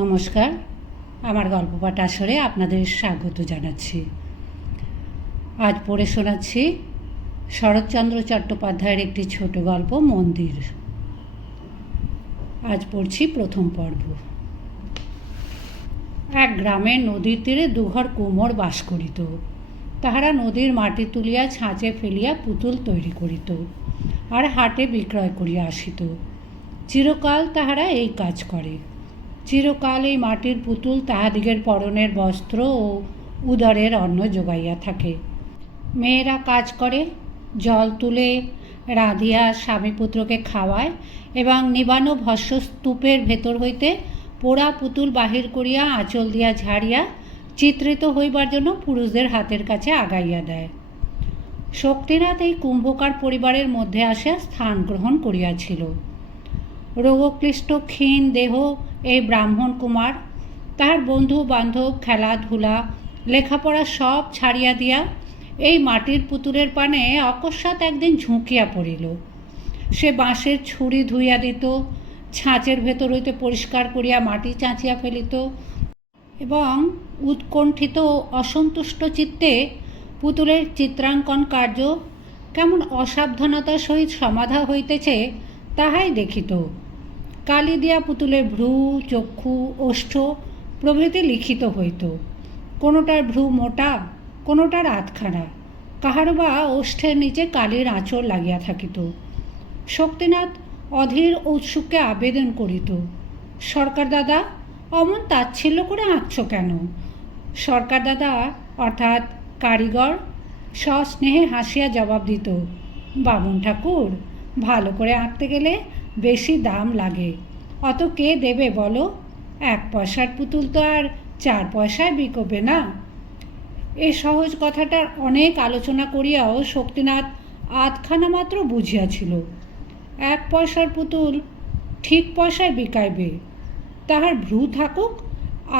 নমস্কার, আমার গল্প পাঠ আসরে আপনাদের স্বাগত জানাচ্ছি। আজ পড়ে শোনাচ্ছি শরৎচন্দ্র চট্টোপাধ্যায়ের একটি ছোট গল্প মন্দির। আজ পড়ছি প্রথম পর্ব। এক গ্রামের নদীর তীরে দুঘর কুমোর বাস করিত। তাহারা নদীর মাটি তুলিয়া ছাঁচে ফেলিয়া পুতুল তৈরি করিত আর হাটে বিক্রয় করিয়া আসিত। চিরকাল তাহারা এই কাজ করে। চিরকাল এই মাটির পুতুল তাহাদিগের পরনের বস্ত্র ও উদরের অন্ন যোগাইয়া থাকে। মেয়েরা কাজ করে, জল তুলে রাঁধিয়া স্বামীপুত্রকে খাওয়ায় এবং নিবানো ভস্য স্তূপের ভেতর হইতে পোড়া পুতুল বাহির করিয়া আঁচল দিয়া ঝাড়িয়া চিত্রিত হইবার জন্য পুরুষদের হাতের কাছে আগাইয়া দেয়। শক্তিনাথ এই কুম্ভকার পরিবারের মধ্যে আসিয়া স্থান গ্রহণ করিয়াছিল। রোগক্লিষ্ট ক্ষীণ দেহ এই ব্রাহ্মণ কুমার তাহার বন্ধু বান্ধব, খেলাধুলা, লেখাপড়া সব ছাড়িয়া দিয়া এই মাটির পুতুলের পানে অকস্মাৎ একদিন ঝুঁকিয়া পড়িল। সে বাঁশের ছুরি ধুইয়া দিত, ছাঁচের ভেতর হইতে পরিষ্কার করিয়া মাটি চাঁচিয়া ফেলিত এবং উৎকণ্ঠিত অসন্তুষ্ট চিত্তে পুতুলের চিত্রাঙ্কন কার্য কেমন অসাবধানতার সহিত সমাধা হইতেছে তাহাই দেখিত। কালি দিয়া পুতুলের ভ্রু, চক্ষু, ওষ্ঠ প্রভৃতি লিখিত হইত। কোনোটার ভ্রু মোটা, কোনোটার আধখানা, কাহারও বা ওষ্ঠের নিচে কালির আঁচড় লাগিয়া থাকিত। শক্তিনাথ অধীর ঔৎসুক্যে আবেদন করিত, সরকার দাদা, অমন তাচ্ছিল্য করে আঁকছ কেন? সরকার দাদা অর্থাৎ কারিগর সস্নেহে হাসিয়া জবাব দিত, বামুন ঠাকুর, ভালো করে আঁকতে গেলে বেশি দাম লাগে, অত কে দেবে বলো? 1 পয়সার পুতুল তো আর 4 পয়সায় বিকবে না। এ সহজ কথাটার অনেক আলোচনা করিয়াও শক্তিনাথ আধখানা মাত্র বুঝিয়াছিল। 1 পয়সার পুতুল ঠিক পয়সায় বিকাইবে, তাহার ভ্রু থাকুক,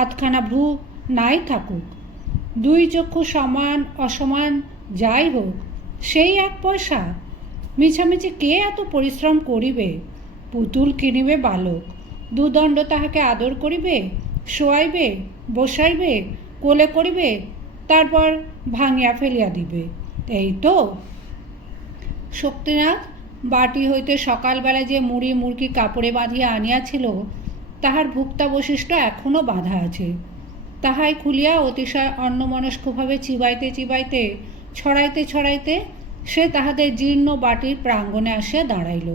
আধখানা ভ্রু নাই থাকুক, 2 চক্ষু সমান অসমান যাই হোক, সেই 1 পয়সা। মিছামিছি কে এত পরিশ্রম করিবে? পুতুল কিনিবে বালক, 2 দণ্ড তাহাকে আদর করিবে, শোয়াইবে, বসাইবে, কোলে করিবে, তারপর ভাঙিয়া ফেলিয়া দিবে, এই তো। শক্তিনাথ বাটি হইতে সকালবেলা যে মুড়ি মুড়কি কাপড়ে বাঁধিয়া আনিয়াছিল তাহার ভুক্তাবশিষ্ট এখনও বাঁধা আছে। তাহাই খুলিয়া অতিশয় অন্যমনস্কভাবে চিবাইতে চিবাইতে, ছড়াইতে ছড়াইতে সে তাহাদের জীর্ণ বাটির প্রাঙ্গণে আসিয়া দাঁড়াইল।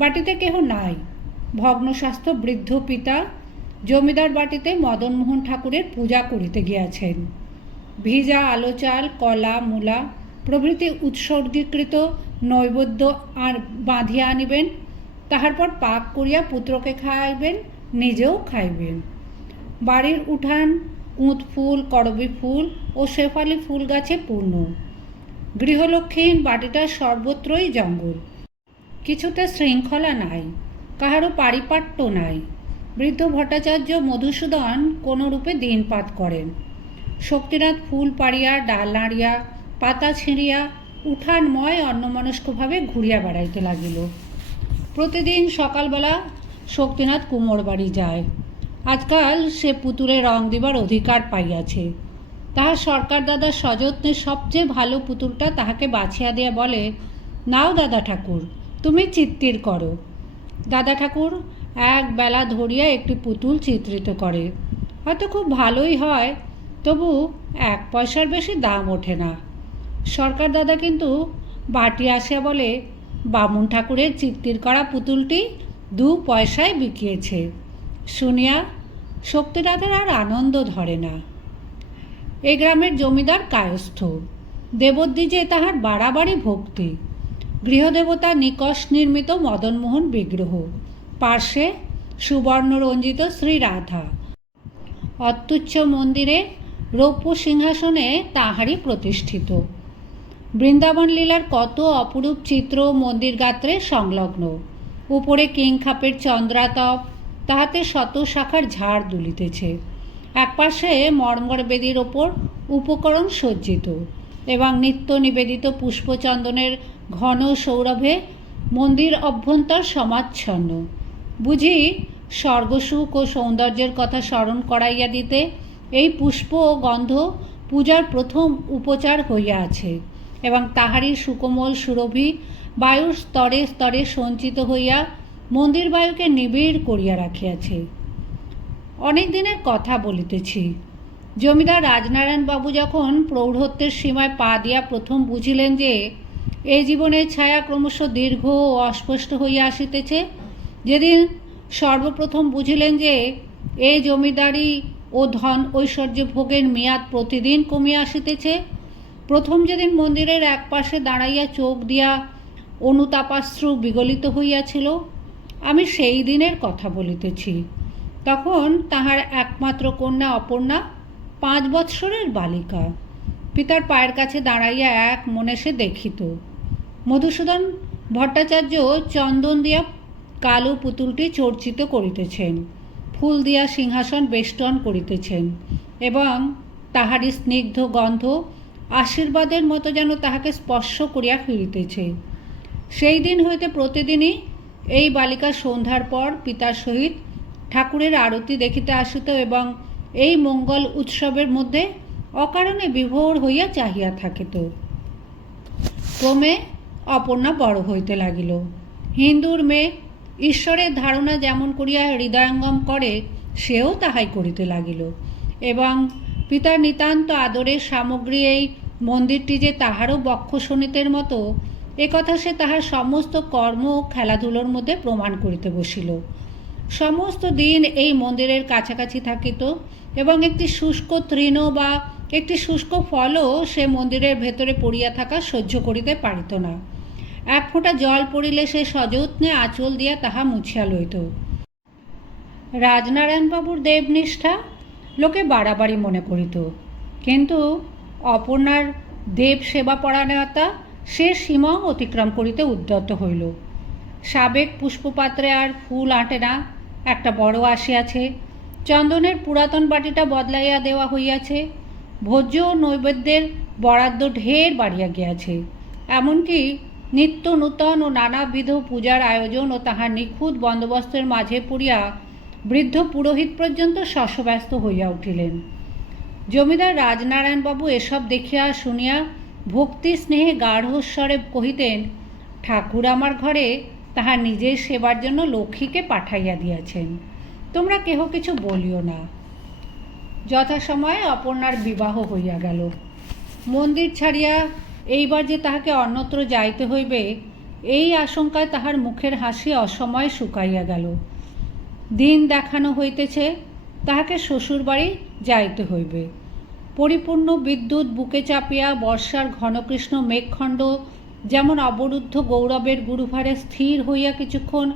বাটিতে কেহ নাই। ভগ্নস্বাস্থ্য বৃদ্ধ পিতা জমিদার বাটিতে মদনমোহন ঠাকুরের পূজা করিতে গিয়াছেন। ভিজা আলো চাল, কলা, মূলা প্রভৃতি উৎসর্গীকৃত নৈবেদ্য আর বাঁধিয়া আনিবেন, তাহার পর পাক করিয়া পুত্রকে খাইবেন, নিজেও খাইবেন। বাড়ির উঠান কুঁত ফুল, করবী ফুল ও শেফালি ফুল গাছে পূর্ণ। গৃহলক্ষ্মীহীন বাটিটার সর্বত্রই জঙ্গল। কিছুতে শৃঙ্খলা নাই, কাহারও পারিপাট্য নাই। বৃদ্ধ ভট্টাচার্য মধুসূদন কোনোরূপে দিনপাত করেন। শক্তিনাথ ফুল পাড়িয়া, ডাল নাড়িয়া, পাতা ছিঁড়িয়া উঠানময় অন্যমনস্কভাবে ঘুরিয়া বেড়াইতে লাগিল। প্রতিদিন সকালবেলা শক্তিনাথ কুমোর বাড়ি যায়। আজকাল সে পুতুলে রং দিবার অধিকার পাইয়াছে। তাহার সরকার দাদা সযত্নে সবচেয়ে ভালো পুতুলটা তাহাকে বাছিয়া দিয়া বলে, নাও দাদা ঠাকুর, তুমি চিত্তির করো। দাদা ঠাকুর এক বেলা ধরিয়া একটি পুতুল চিত্রিত করে। হয়তো খুব ভালোই হয়, তবু 1 পয়সার বেশি দাম ওঠে না। সরকার দাদা কিন্তু বাটি আসিয়া বলে, বামুন ঠাকুরের চিত্তির করা পুতুলটি 2 পয়সায় বিকিয়েছে। শুনিয়া শক্তিনাথের আর আনন্দ ধরে না। এ গ্রামের জমিদার কায়স্থ, দেবদ্বিজে তাহার বাড়াবাড়ি ভক্তি। গৃহদেবতা নিকষ নির্মিত মদনমোহন বিগ্রহ, পার্শ্বে সুবর্ণরঞ্জিত শ্রীরাধা, অত্যুচ্চ মন্দিরে রৌপ্য সিংহাসনে তাহারই প্রতিষ্ঠিত। বৃন্দাবন লীলার কত অপরূপ চিত্র মন্দির গাত্রে সংলগ্ন। উপরে কিংখাপের চন্দ্রাতপ, তাহাতে শত শাখার ঝাড় দুলিতেছে। একপাশে মর্মর বেদির ওপর উপকরণ সজ্জিত এবং নিত্য নিবেদিত পুষ্পচন্দনের ঘন সৌরভে মন্দির অভ্যন্তর সমাচ্ছন্ন। বুঝি স্বর্গসুখ ও সৌন্দর্যের কথা স্মরণ করাইয়া দিতে এই পুষ্প ও গন্ধ পূজার প্রথম উপচার হইয়া আছে এবং তাহারই সুকোমল সুরভি বায়ুর স্তরে স্তরে সঞ্চিত হইয়া মন্দির বায়ুকে নিবিড় করিয়া রাখিয়াছে। অনেক দিনের কথা বলিতেছি। জমিদার রাজনারায়ণ বাবু যখন প্রৌঢ়ত্বের সীমায় পা দিয়া প্রথম বুঝিলেন যে এই জীবনের ছায়া ক্রমশ দীর্ঘ ও অস্পষ্ট হইয়া আসিতেছে, যেদিন সর্বপ্রথম বুঝিলেন যে এই জমিদারি ও ধন ঐশ্বর্য ভোগের মেয়াদ প্রতিদিন কমিয়া আসিতেছে, প্রথম যেদিন মন্দিরের এক পাশে দাঁড়াইয়া চোখ দিয়া অনুতাপাশ্রু বিগলিত হইয়াছিল, আমি সেই দিনের কথা বলিতেছি। তখন তাহার একমাত্র কন্যা অপর্ণা 5 বৎসরের বালিকা। পিতার পায়ের কাছে দাঁড়াইয়া এক মনে সে দেখিত মধুসূদন ভট্টাচার্য চন্দন দিয়া কালো পুতুলটি চর্চিত করিতেছেন, ফুল দিয়া সিংহাসন বেষ্টন করিতেছেন এবং তাহারই স্নিগ্ধ গন্ধ আশীর্বাদের মতো যেন তাহাকে স্পর্শ করিয়া ফিরিতেছে। সেই দিন হইতে প্রতিদিনই এই বালিকা সন্ধ্যার পর পিতার সহিত ঠাকুরের আরতি দেখিতে আসিত এবং এই মঙ্গল উৎসবের মধ্যে অকারণে বিভোর হইয়া চাহিয়া থাকিত। ক্রমে অপর্ণা বড় হইতে লাগিল। হিন্দুর মেয়ে ঈশ্বরের ধারণা যেমন করিয়া হৃদয়ঙ্গম করে সেও তাহাই করিতে লাগিল এবং পিতার নিতান্ত আদরের সামগ্রী এই মন্দিরটি যে তাহারও বক্ষশোণিতের মতো একথা সে তাহার সমস্ত কর্ম ও খেলাধুলোর মধ্যে প্রমাণ করিতে বসিল। সমস্ত দিন এই মন্দিরের কাছাকাছি থাকিত এবং একটি শুষ্ক তৃণ বা একটি শুষ্ক ফলও সে মন্দিরের ভেতরে পড়িয়া থাকা সহ্য করিতে পারিত না। এক ফোঁটা জল পড়িলে সে সযত্নে আঁচল দিয়া তাহা মুছিয়া লইত। রাজনারায়ণবাবুর দেবনিষ্ঠা লোকে বাড়াবাড়ি মনে করিত, কিন্তু অপর্ণার দেব সেবা পরায়ণতা সে সীমাও অতিক্রম করিতে উদ্যত হইল। সাবেক পুষ্পপাত্রে আর ফুল আঁটে না, একটা বড় আসিয়াছে। চন্দনের পুরাতন বাটিটা বদলাইয়া দেওয়া হইয়াছে। ভোজ্য ও নৈবেদ্যের বরাদ্দ ঢের বাড়িয়া গিয়াছে। এমনকি নিত্য নূতন ও নানাবিধ পূজার আয়োজন ও তাহার নিখুঁত বন্দোবস্তের মাঝে পড়িয়া বৃদ্ধ পুরোহিত পর্যন্ত শশব্যস্ত হইয়া উঠিলেন। জমিদার রাজনারায়ণবাবু এসব দেখিয়া শুনিয়া ভক্তি স্নেহে গাঢ়স্বরে কহিতেন, ঠাকুর আমার ঘরে তাহার নিজের সেবার জন্য লক্ষ্মীকে পাঠাইয়া দিয়াছেন, তোমরা কেহ কিছু বলিও না। যথাসময়ে অপর্ণার বিবাহ হইয়া গেল। মন্দির ছাড়িয়া এইবার যে তাহাকে অন্যত্র যাইতে হইবে, এই আশঙ্কায় তাহার মুখের হাসি অসময়ে শুকাইয়া গেল। দিন দেখানো হইতেছে তাহাকে শ্বশুরবাড়ি যাইতে হইবে। পরিপূর্ণ বিদ্যুৎ বুকে চাপিয়া বর্ষার ঘনকৃষ্ণ মেঘখণ্ড যেমন অবরুদ্ধ গৌরবের গুরুভারে স্থির হইয়া কিছুক্ষণ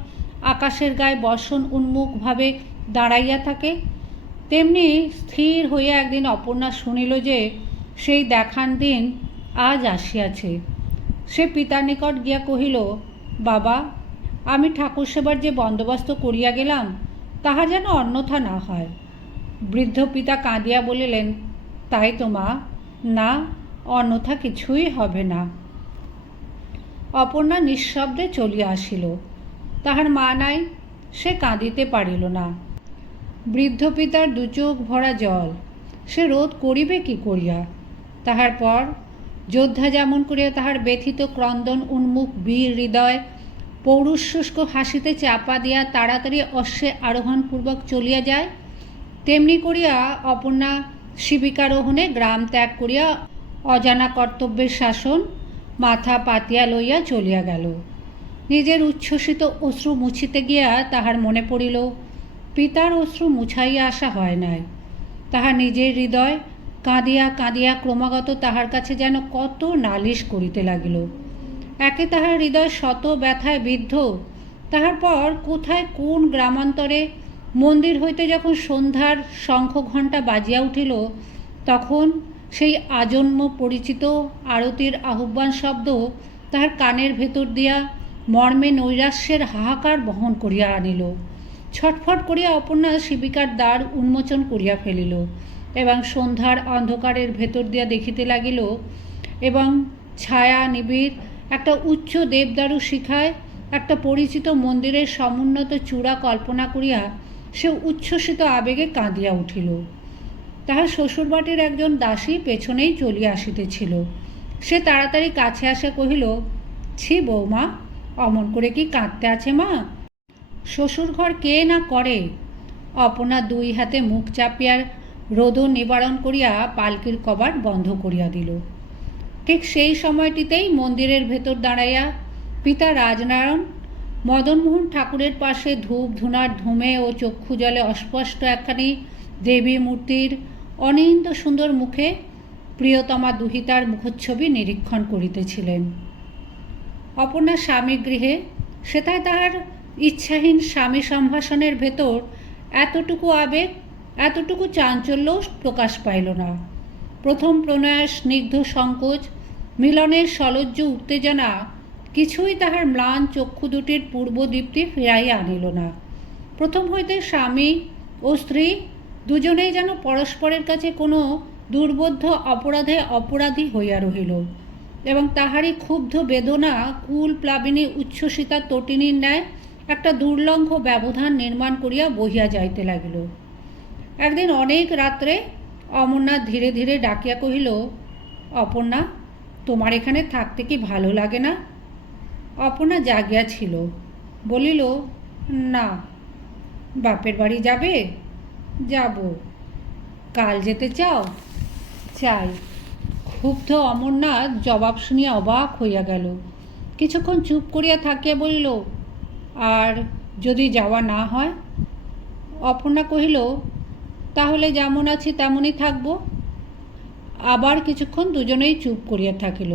আকাশের গায়ে বর্ষণ উন্মুখভাবে দাঁড়াইয়া থাকে, তেমনি স্থির হইয়া একদিন অপর্ণা শুনিল যে সেই দেখান দিন আজ আসিয়াছে। সে পিতার নিকট গিয়া কহিল, বাবা, আমি ঠাকুর সেবার যে বন্দোবস্ত করিয়া গেলাম তাহা যেন অন্যথা না হয়। বৃদ্ধ পিতা কাঁদিয়া বলিলেন, তাই তো মা, না, অন্যথা কিছুই হবে না। অপর্ণা নিঃশব্দে চলিয়া আসিল। তাহার মা নাই, সে কাঁদিতে পারিল না। বৃদ্ধ পিতার দুচোখ ভরা জল, সে রোধ করিবে কি করিয়া? তাহার পর যোদ্ধা যেমন করিয়া তাহার ব্যথিত ক্রন্দন উন্মুখ বীর হৃদয় পৌরুষ শুষ্ক হাসিতে চাপা দিয়া তাড়াতাড়ি অশ্বে আরোহণপূর্বক চলিয়া যায়, তেমনি করিয়া অপর্ণা শিবিকারোহণে গ্রাম ত্যাগ করিয়া অজানা কর্তব্যের শাসন মাথা পাতিয়া লইয়া চলিয়া গেল। নিজের উচ্ছ্বসিত অশ্রু মুছিতে গিয়া তাহার মনে পড়িল, পিতার অশ্রু মুছাইয়া আসা হয় নাই। তাহার নিজের হৃদয় কাঁদিয়া কাঁদিয়া ক্রমাগত তাহার কাছে যেন কত নালিশ করিতে লাগিল। একে তাহার হৃদয় শত ব্যথায় বিদ্ধ, তাহার পর কোথায় কোন গ্রামান্তরে মন্দির হইতে যখন সন্ধ্যার শঙ্খ ঘণ্টা বাজিয়া উঠিল, তখন সেই আজন্ম পরিচিত আরতির আহ্বান শব্দ তাহার কানের ভেতর দিয়া মর্মে নৈরাশ্যের হাহাকার বহন করিয়া আনিল। ছটফট করিয়া অপর্ণা শিবিকার দ্বার উন্মোচন করিয়া ফেলিল এবং সন্ধ্যার অন্ধকারের ভেতর দিয়া দেখিতে লাগিল এবং ছায়া নিবিড় একটা উচ্চ দেবদারু শিখায় একটা পরিচিত মন্দিরের সমুন্নত চূড়া কল্পনা করিয়া সে উচ্ছ্বসিত আবেগে কাঁদিয়া উঠিল। তাহার শ্বশুরবাটির একজন দাসী পেছনেই চলিয়া আসিতেছিল। সে তাড়াতাড়ি কাছে আসে কহিল, ছি বৌমা, অমন করে কি কাঁদতে আছে মা? শ্বশুর ঘর কে না করে। অপর্ণা দুই হাতে মুখ চাপিয়ার রোদন নিবারণ করিয়া পালকির কবাট বন্ধ করিয়া দিল। ঠিক সেই সময়টিতেই মন্দিরের ভেতর দাঁড়াইয়া পিতা রাজনারায়ণ মদনমোহন ঠাকুরের পাশে ধূপ ধুনার ধুমে ও চক্ষু জলে অস্পষ্ট একখানি দেবী মূর্তির অনিন্দ সুন্দর মুখে প্রিয়তমা দুহিতার মুখচ্ছবি নিরীক্ষণ করিতেছিলেন। অপর্ণা স্বামী গৃহে, সেথায় তাহার ইচ্ছাহীন স্বামী সম্ভাষণের ভেতর এতটুকু আবেগ, এতটুকু চাঞ্চল্যও প্রকাশ পাইল না। প্রথম প্রণয়ের স্নিগ্ধ সংকোচ, মিলনের সলজ্জ উত্তেজনা কিছুই তাহার ম্লান চক্ষু দুটির পূর্বদীপ্তি ফিরাইয়া আনিল না। প্রথম হইতে স্বামী ও স্ত্রী দুজনেই যেন পরস্পরের কাছে কোনো দুর্বোধ্য অপরাধে অপরাধী হইয়া রহিল, এবং তাহারই ক্ষুব্ধ বেদনা কুল প্লাবিনী উচ্ছ্বসিতা তটিনীর ন্যায় একটা দুর্লঙ্ঘ ব্যবধান নির্মাণ করিয়া বহিয়া যাইতে লাগিল। একদিন অনেক রাত্রে অমরনাথ ধীরে ধীরে ডাকিয়া কহিল, অপর্ণা, তোমার এখানে থাকতে কি ভালো লাগে না? অপর্ণা জাগিয়া ছিল, বলিল, না। বাপের বাড়ি যাবে? যাব। কাল যেতে চাও? চাই। ক্ষুব্ধ অমরনাথ জবাব শুনিয়া অবাক হইয়া গেল। কিছুক্ষণ চুপ করিয়া থাকিয়া বলিল, আর যদি যাওয়া না হয়? অপর্ণা কহিল, তাহলে যেমন আছি তেমনই থাকব। আবার কিছুক্ষণ দুজনেই চুপ করিয়া থাকিল।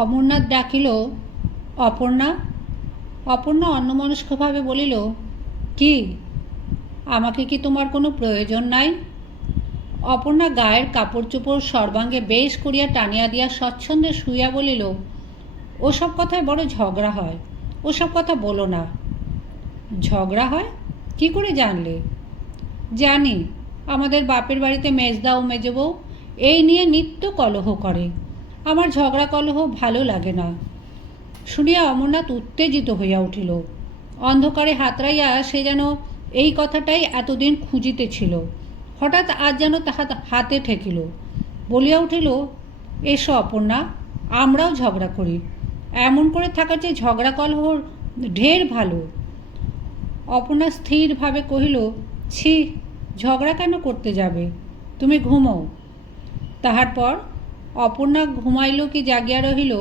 অমরনাথ ডাকিল, অপর্ণা। অপর্ণা অন্যমনস্কভাবে বলিল, কি? আমাকে কি তোমার কোনো প্রয়োজন নাই? অপর্ণা গায়ের কাপড় চোপড় সর্বাঙ্গে বেশ করিয়া টানিয়া দিয়া স্বচ্ছন্দে শুইয়া বলিল, ওসব কথায় বড় ঝগড়া হয়, ওসব কথা বলো না। ঝগড়া হয়? কি করে জানলে? জানি, আমাদের বাপের বাড়িতে মেজদা ও মেজবউ এই নিয়ে নিত্য কলহ করে। আমার ঝগড়া কলহ ভালো লাগে না। শুনিয়া অমরনাথ উত্তেজিত হইয়া উঠিল। অন্ধকারে হাতড়াইয়া সে যেন এই কথাটাই এতদিন খুঁজিতেছিল। হঠাৎ আজ যেন তাহার হাতে ঠেকিল। বলিয়া উঠিল, এসো অপর্ণা, আমরাও ঝগড়া করি। এমন করে থাকার চেয়ে ঝগড়া কলহ ঢের ভালো। অপর্ণা স্থিরভাবে কহিল, ছি, ঝগড়া কেন করতে যাবে? তুমি ঘুমোও। তাহার পর অপর্ণা ঘুমাইল কি জাগিয়া রহিল,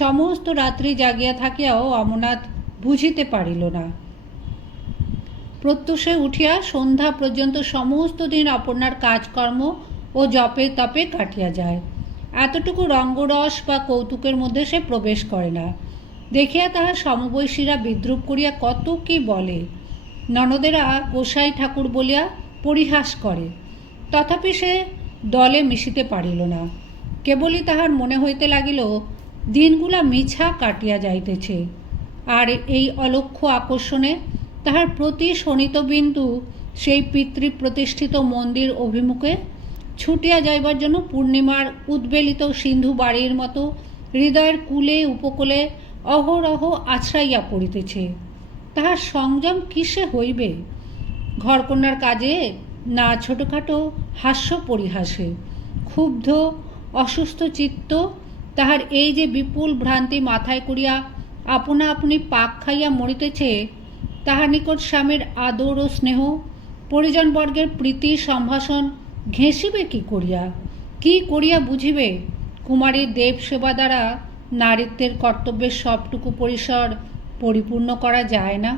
সমস্ত রাত্রি জাগিয়া থাকিয়াও অমরনাথ বুঝিতে পারিল না। প্রত্যুষে উঠিয়া সন্ধ্যা পর্যন্ত সমস্ত দিন অপর্ণার কাজকর্ম ও জপে তপে কাটিয়া যায়। এতটুকু রঙ্গরস বা কৌতুকের মধ্যে সে প্রবেশ করে না। দেখিয়া তাহার সমবয়সীরা বিদ্রূপ করিয়া কত কি বলে। ননদেরা গোসাই ঠাকুর বলিয়া পরিহাস করে। তথাপি সে দলে মিশিতে পারিল না। কেবলই তাহার মনে হইতে লাগিল দিনগুলা মিছা কাটিয়া যাইতেছে, আর এই অলক্ষ্য আকর্ষণে তাহার প্রতি শোণিতবিন্দু সেই পিতৃপ্রতিষ্ঠিত মন্দির অভিমুখে ছুটিয়া যাইবার জন্য পূর্ণিমার উদ্বেলিত সিন্ধু বাড়ির মতো হৃদয়ের কূলে উপকূলে অহরহ আছড়াইয়া পড়িতেছে। তাহার সংযম কিসে হইবে? ঘরকন্যার কাজে না ছোটোখাটো হাস্য পরিহাসে। ক্ষুব্ধ অসুস্থ চিত্ত তাহার এই যে বিপুল ভ্রান্তি মাথায় করিয়া আপনা আপনি পাক খাইয়া মরিতেছে, তাহার নিকট স্বামীর আদর ও স্নেহ, পরিজনবর্গের প্রীতি সম্ভাষণ ঘেঁষিবে কি করিয়া? কি করিয়া বুঝিবে কুমারীর দেব সেবা দ্বারা নারীত্বের কর্তব্যের সবটুকু পরিসর পরিপূর্ণ করা যায় না?